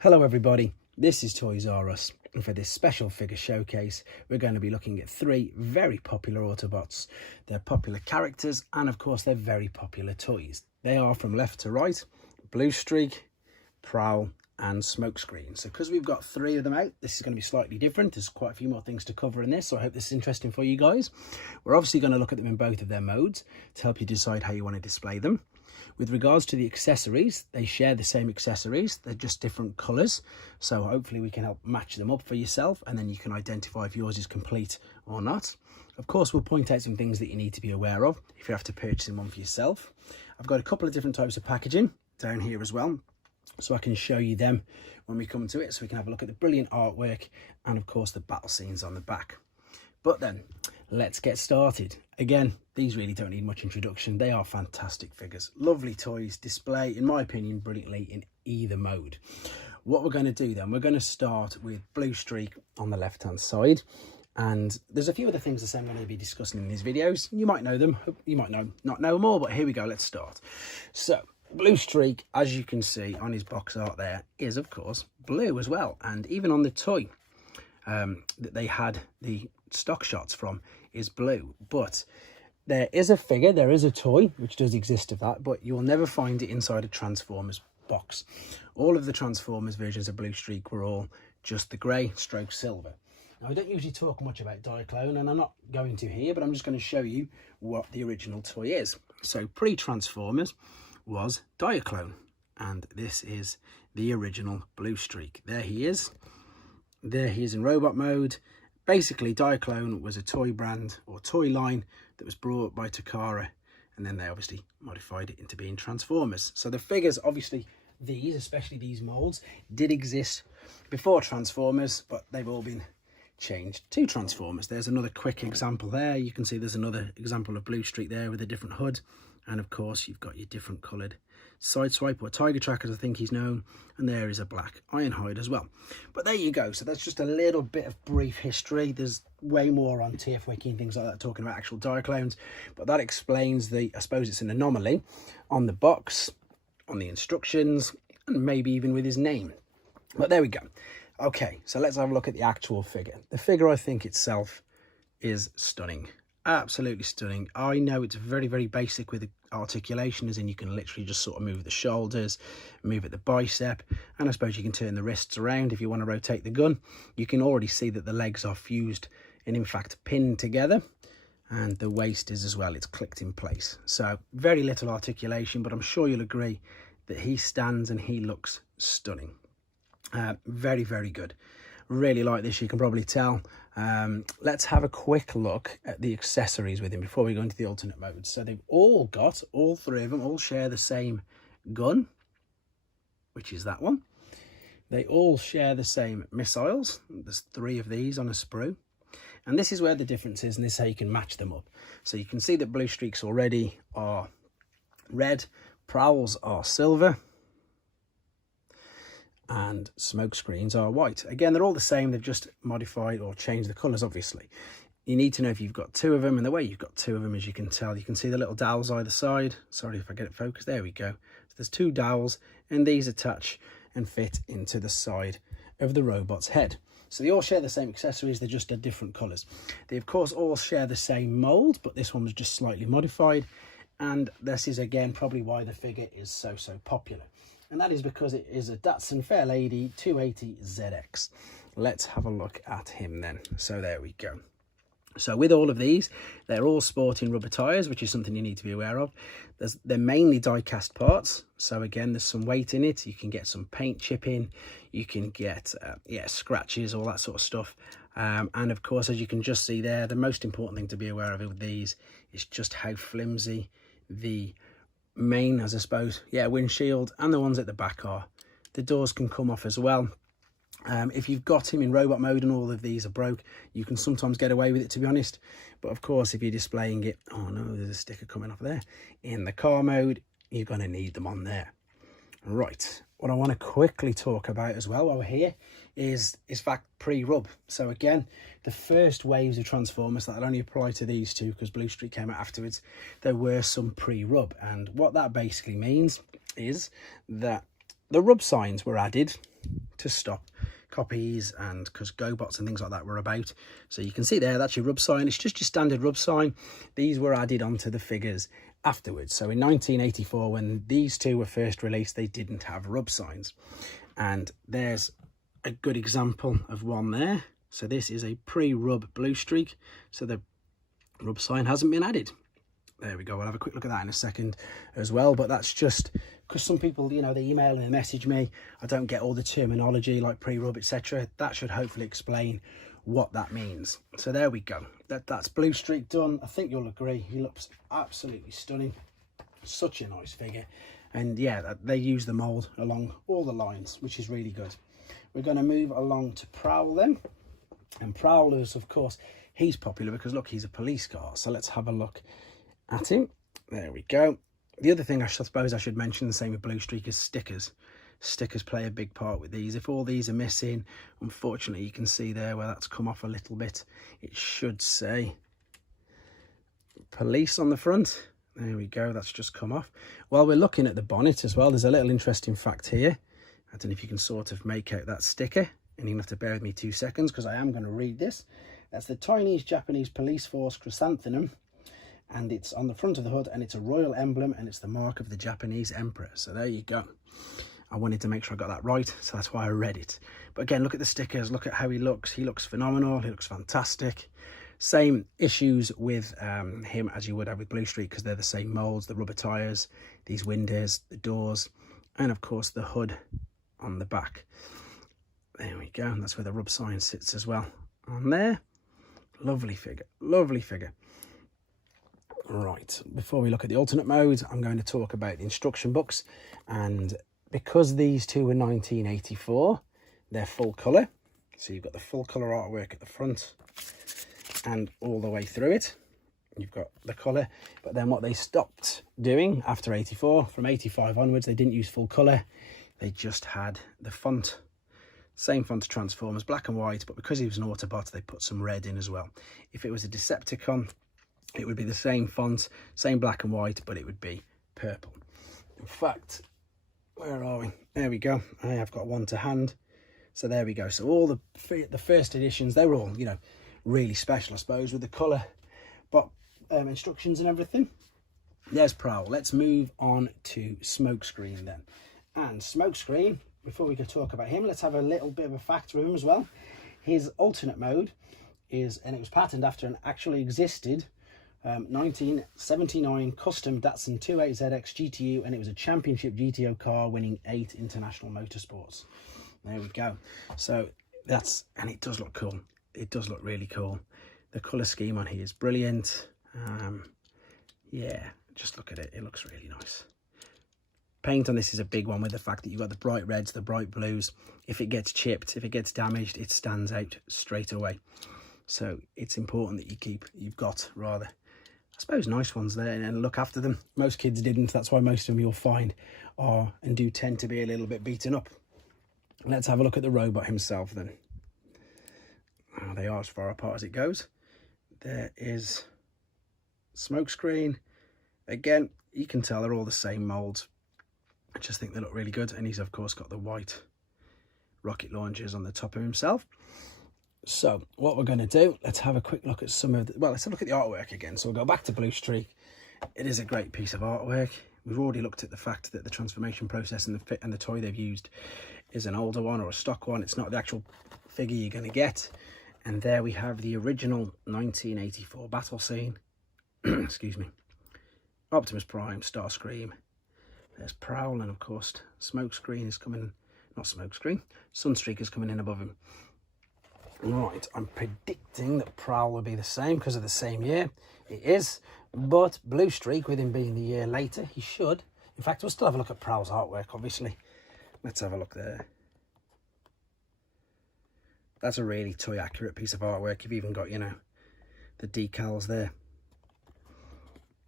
Hello everybody, this is Toys R Us, and for this special figure showcase we're going to be looking at three very popular Autobots. They're popular characters and of course they're very popular toys. They are, from left to right, Bluestreak, Prowl and Smokescreen. So because we've got three of them out, this is going to be slightly different. There's quite a few more things to cover in this, so I hope this is interesting for you guys. We're obviously going to look at them in both of their modes to help you decide how you want to display them. With regards to the accessories, they share the same accessories, they're just different colours, so hopefully we can help match them up for yourself and then you can identify if yours is complete or not. Of course, we'll point out some things that you need to be aware of if you have to purchase one for yourself. I've got a couple of different types of packaging down here as well, so I can show you them when we come to it, so we can have a look at the brilliant artwork and of course the battle scenes on the back. But then, let's get started. Again, these really don't need much introduction. They are fantastic figures. Lovely toys, display, in my opinion, brilliantly in either mode. What we're going to do then, we're going to start with Bluestreak on the left-hand side. And there's a few other things I'm going to be discussing in these videos. You might know them, you might not know them all, but here we go, let's start. So, Bluestreak, as you can see on his box art there, is of course blue as well. And even on the toy that they had the stock shots from is blue. But there is a figure, there is a toy which does exist of that, but you will never find it inside a Transformers box. All of the Transformers versions of Bluestreak were all just the grey stroke silver. Now I don't usually talk much about Diaclone, and I'm not going to here, but I'm just going to show you what the original toy is. So pre-Transformers was Diaclone, and this is the original Bluestreak. There he is. There he is in robot mode. Basically, Diaclone was a toy brand or toy line that was brought by Takara, and then they obviously modified it into being Transformers. So the figures, obviously, these, especially these molds, did exist before Transformers, but they've all been changed to Transformers. There's another quick example there. You can see there's another example of Bluestreak there with a different hood. And of course, you've got your different coloured Sideswipe, or Tiger Track as I think he's known, and there is a black Ironhide as well. But there you go. So that's just a little bit of brief history. There's way more on TF Wiki and things like that talking about actual Diaclones, but that explains the, I suppose it's an anomaly on the box, on the instructions, and maybe even with his name. But there we go. Okay, so let's have a look at the actual figure. The figure, I think itself, is stunning. Absolutely stunning. I know it's very, very basic with the articulation, as in you can literally just sort of move the shoulders, move at the bicep, and I suppose you can turn the wrists around if you want to rotate the gun. You can already see that the legs are fused and in fact pinned together, and the waist is as well, it's clicked in place. So very little articulation, but I'm sure you'll agree that he stands and he looks stunning. Very, very good. Really like this, you can probably tell. Let's have a quick look at the accessories with him before we go into the alternate modes. So they've all got, all three of them all share the same gun, which is that one. They all share the same missiles. There's three of these on a sprue, and this is where the difference is, and this is how you can match them up. So you can see that Bluestreaks already are red, Prowls are silver, and Smokescreens are white. Again, they're all the same, they've just modified or changed the colours, obviously. You need to know if you've got two of them, and the way you've got two of them, as you can tell, you can see the little dowels either side. Sorry if I get it focused, there we go. So there's two dowels, and these attach and fit into the side of the robot's head. So they all share the same accessories, they're just different colours. They of course all share the same mould, but this one was just slightly modified, and this is again probably why the figure is so popular. And that is because it is a Datsun Fair Lady 280ZX. Let's have a look at him then. So there we go. So with all of these, they're all sporting rubber tyres, which is something you need to be aware of. They're mainly die-cast parts. So again, there's some weight in it. You can get some paint chipping. You can get, scratches, all that sort of stuff. And of course, as you can just see there, the most important thing to be aware of with these is just how flimsy the main, as I suppose, windshield and the ones at the back are. The doors can come off as well. If you've got him in robot mode and all of these are broke, you can sometimes get away with it, to be honest. But of course, if you're displaying it, oh no, there's a sticker coming off there, in the car mode, you're going to need them on there. Right, what I want to quickly talk about as well while we're here is fact pre-rub. So again, the first waves of Transformers, that'll only apply to these two because Bluestreak came out afterwards, there were some pre-rub, and what that basically means is that the rub signs were added to stop copies, and because GoBots and things like that were about. So you can see there, that's your rub sign. It's just your standard rub sign. These were added onto the figures afterwards. So in 1984, when these two were first released, they didn't have rub signs. And there's a good example of one there. So this is a pre-rub Bluestreak. So the rub sign hasn't been added. There we go. We'll have a quick look at that in a second as well. But that's just because some people, you know, they email and they message me. I don't get all the terminology like pre-rub, etc. That should hopefully explain what that means. So there we go. That's Bluestreak done. I think you'll agree. He looks absolutely stunning. Such a nice figure. And yeah, they use the mould along all the lines, which is really good. We're going to move along to Prowl then. And Prowl is, of course, he's popular because, look, he's a police car. So let's have a look at him. There we go. The other thing I suppose I should mention, the same with Bluestreak, is stickers. Stickers play a big part with these. If all these are missing, unfortunately, you can see there where that's come off a little bit. It should say police on the front. There we go. That's just come off. While we're looking at the bonnet as well, there's a little interesting fact here. I don't know if you can sort of make out that sticker, and you'll have to bear with me 2 seconds because I am going to read this. That's the Chinese Japanese Police Force chrysanthemum, and it's on the front of the hood, and it's a royal emblem, and it's the mark of the Japanese emperor. So there you go. I wanted to make sure I got that right, so that's why I read it. But again, look at the stickers. Look at how he looks. He looks phenomenal. He looks fantastic. Same issues with him as you would have with Bluestreak, because they're the same molds, the rubber tyres, these windows, the doors, and of course the hood on the back. There we go. And that's where the rub sign sits as well on there. Lovely figure. Lovely figure. Right, before we look at the alternate mode, I'm going to talk about the instruction books. And because these two were 1984, they're full colour. So you've got the full colour artwork at the front and all the way through it. You've got the colour. But then what they stopped doing after 84, from 85 onwards, they didn't use full colour. They just had the font, same font to Transformers, black and white. But because he was an Autobot, they put some red in as well. If it was a Decepticon, it would be the same font, same black and white, but it would be purple. In fact, where are we? There we go. I have got one to hand. So there we go. So all the first editions, they were all, you know, really special, I suppose, with the colour, but instructions and everything. There's Prowl. Let's move on to Smokescreen then. And Smokescreen, before we go talk about him, let's have a little bit of a fact through him as well. His alternate mode is, and it was patterned after an actually existed 1979 custom Datsun 28ZX GTU, and it was a championship GTO car, winning 8 international motorsports. There we go. So that's, and it does look cool. It does look really cool. The colour scheme on here is brilliant. Yeah, just look at it. It looks really nice. Paint on this is a big one, with the fact that you've got the bright reds, the bright blues. If it gets chipped, if it gets damaged, it stands out straight away. So it's important that you've got rather, I suppose, nice ones there and look after them. Most kids didn't. That's why most of them you'll find are and do tend to be a little bit beaten up. Let's have a look at the robot himself then. Oh, they are as far apart as it goes. There is Smokescreen. Again, you can tell they're all the same molds. I just think they look really good. And he's, of course, got the white rocket launchers on the top of himself. So what we're going to do, let's have a quick look at some of the, well, let's have a look at the artwork again. So we'll go back to Bluestreak. It is a great piece of artwork. We've already looked at the fact that the transformation process and the fit and the toy they've used is an older one or a stock one. It's not the actual figure you're going to get. And there we have the original 1984 battle scene. Excuse me. Optimus Prime, Starscream. There's Prowl, and of course Smokescreen is coming, not Smokescreen, Sunstreak is coming in above him. Right, I'm predicting that Prowl will be the same because of the same year. It is, but Bluestreak, with him being the year later, he should. In fact, we'll still have a look at Prowl's artwork, obviously. Let's have a look there. That's a really toy accurate piece of artwork. You've even got, you know, the decals there.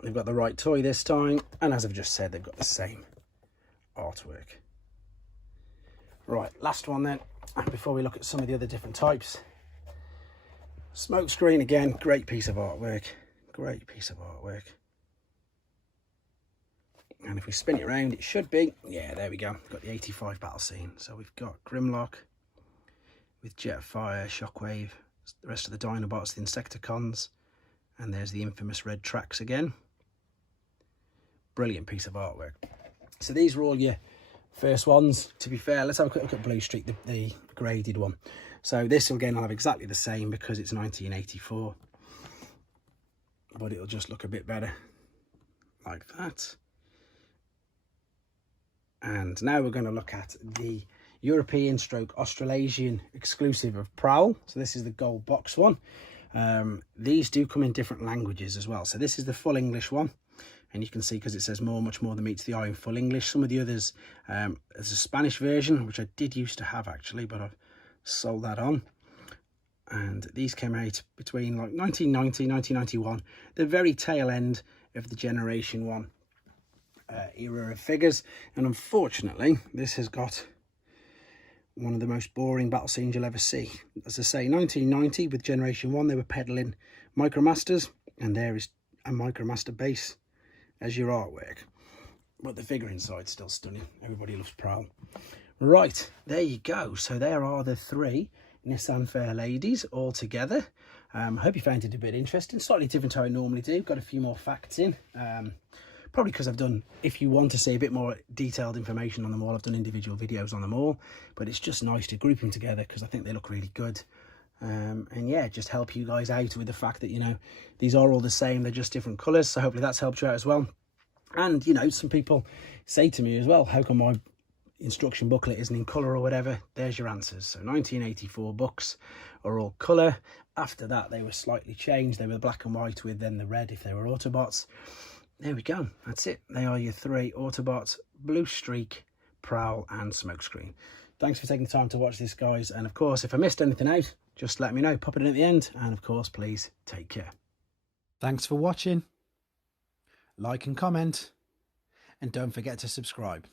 They've got the right toy this time, and as I've just said, they've got the same artwork. Right, last one then, before we look at some of the other different types. Smokescreen, again, great piece of artwork. Great piece of artwork. And if we spin it around, it should be, yeah, there we go. We've got the 85 battle scene. So we've got Grimlock with Jetfire, Shockwave, the rest of the Dinobots, the Insecticons, and there's the infamous red tracks again. Brilliant piece of artwork. So these are all your first ones. To be fair, let's have a quick look at Bluestreak, the graded one. So this again will have exactly the same because it's 1984, but it'll just look a bit better like that. And now we're going to look at the European / Australasian exclusive of Prowl. So this is the gold box one. These do come in different languages as well. So this is the full English one, and you can see because it says much more than meets the eye in full English. Some of the others, there's a Spanish version which I did used to have actually, but I've sold that on. And these came out between like 1990 1991, the very tail end of the Generation 1 era of figures. And unfortunately this has got one of the most boring battle scenes you'll ever see. As I say, 1990 with Generation 1 they were peddling Micromasters, and there is a Micromaster base as your artwork, but the figure inside's still stunning. Everybody loves Prowl. Right, there you go. So there are the 3 Nissan Fair ladies all together. I hope you found it a bit interesting, slightly different to how I normally do. Got a few more facts in, probably because I've done, if you want to see a bit more detailed information on them all, I've done individual videos on them all, but it's just nice to group them together because I think they look really good. And yeah, just help you guys out with the fact that, you know, these are all the same, they're just different colours, so hopefully that's helped you out as well. And you know, some people say to me as well, how come my instruction booklet isn't in colour or whatever? There's your answers. So 1984 books are all colour. After that they were slightly changed, they were black and white with then the red if they were Autobots. There we go, that's it. They are your 3 Autobots: Bluestreak, Prowl and Smokescreen. Thanks for taking the time to watch this, guys, and of course if I missed anything out, just let me know, pop it in at the end, and of course please take care. Thanks for watching. Like and comment, and don't forget to subscribe.